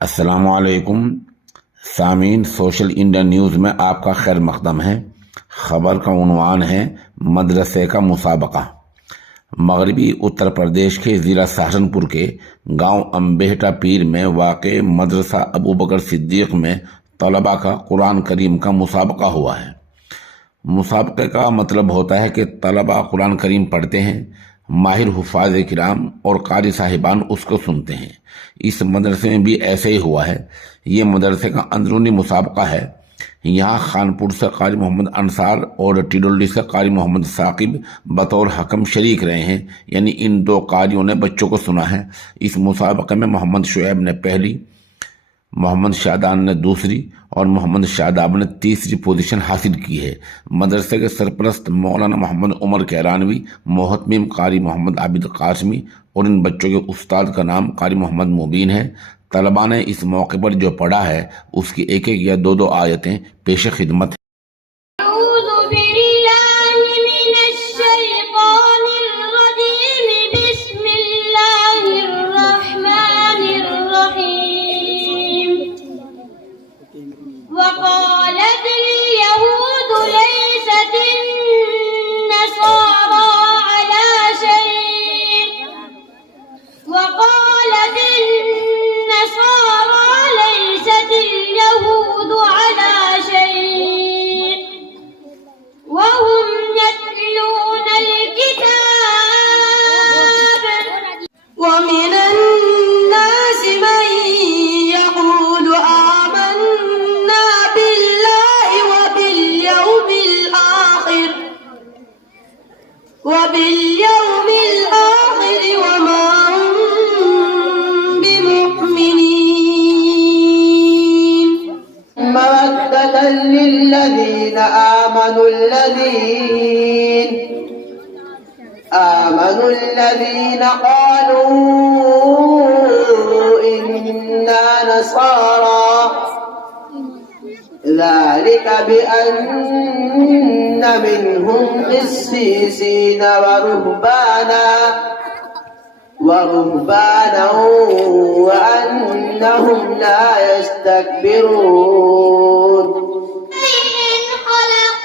अस्सलामुअलैकुम सामीन, social India news में आपका खैर मकदम है। खबर का उन्वान है मदरसे का मुसाबका। मगरबी उत्तर प्रदेश के ज़िला सहारनपुर के गांव अम्बेहटा पीर में वाक़े मदरसा अबू बकर सिद्दीक़ में तलबा का कुरान करीम का मुसाबका हुआ है। मुसाबके का मतलब होता है कि तलबा कुरान करीम पढ़ते हैं, माहिर हुफ़ाज़ किराम और कारी साहिबान उसको सुनते हैं। इस मदरसे में भी ऐसे ही हुआ है। ये मदरसे का अंदरूनी मुसाबका है। यहाँ खानपुर से कारी मोहम्मद अंसार और टिडोली से कारी मोहम्मद साकिब बतौर हकम शरीक रहे हैं, यानी इन दो कारियों ने बच्चों को सुना है। इस मुसाबके में मोहम्मद शुएब ने पहली, मोहम्मद शादान ने दूसरी और मोहम्मद शादाब ने तीसरी पोजीशन हासिल की है। मदरसे के सरपरस्त मौलाना मोहम्मद उमर कैरानवी, मोहतमिम कारी मोहम्मद आबिद कासमी और इन बच्चों के उस्ताद का नाम कारी मोहम्मद मुबीन है। तलबा ने इस मौके पर जो पढ़ा है उसकी एक एक या दो दो आयतें पेश खिदमत। وقالت اليهود ليست النصارى على شيء وقالت النصارى ليست اليهود على شيء وهم يتلون الكتاب ومن الناس من يقول آمنا بالله وباليوم الآخر وما هم بمؤمنين مودة للذين آمنوا الذين قالوا إنا نصارى ذلك بأن منهم قسيسين ورهبانا وأنهم لا يستكبرون. خلق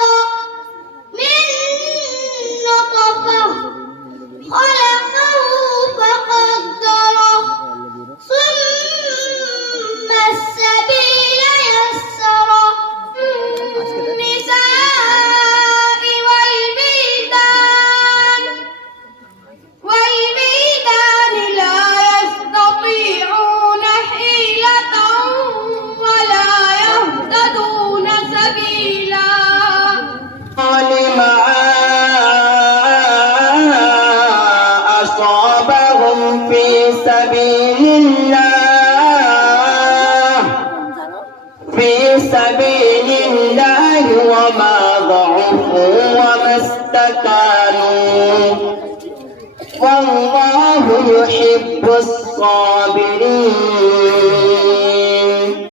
من نطفة خلقه فقدره ثم السبيل يسره النساء والبلدان لا يستطيعون حيلة ولا يهتدون سبيلا. لما أصابهم في سبيل الله وما ضعفوا وما استكانوا والله يحب الصابرين.